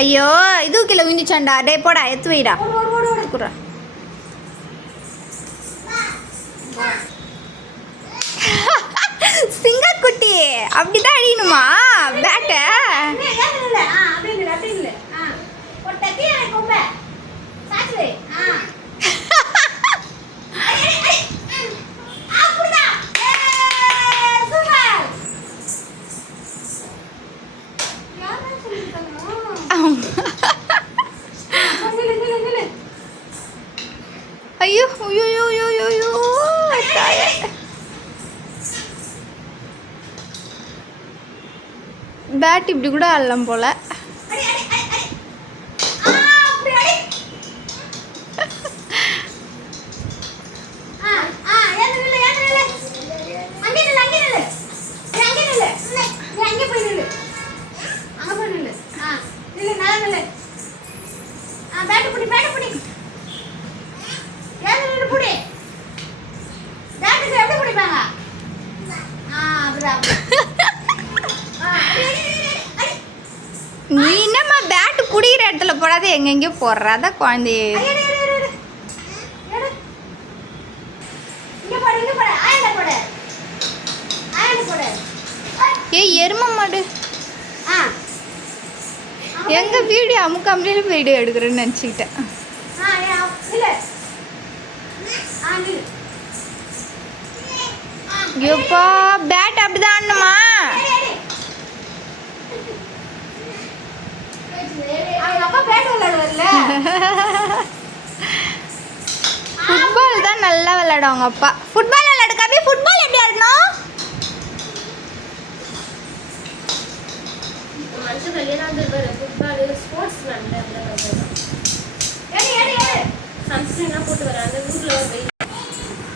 ஐயோ இது கிலோ விஞ்சிச்சாண்டா. டே போடா எத்து வைடா. சிங்கக்குட்டி அப்படிதான் அழியணுமா பேட்ட? ஐயோ ஐயோ ஐயோ ஐயோ பேட் இப்படி கூட ஆடலாம் போல. நீ என்னம்மா பேட்டு குடிக்கிற இடத்துல போடாத எங்கெங்கயோ போடுற. அதான் குழந்தைய ஏய் எரும மாடு எங்க வீடியோ அமுக்காமலே வீடியோ எடுக்கிறேன்னு நினச்சிக்கிட்டேன். எப்பா பேட் அப்படிதான் ஆடணுமா? ஃபுட்பால் தான் நல்லா விளையாடுவாங்க அப்பா. ஃபுட்பால் விளையாடு கபி. ஃபுட்பால் எப்படி ஆடணும்? போட்டு வரேன் அந்த ஊர்ல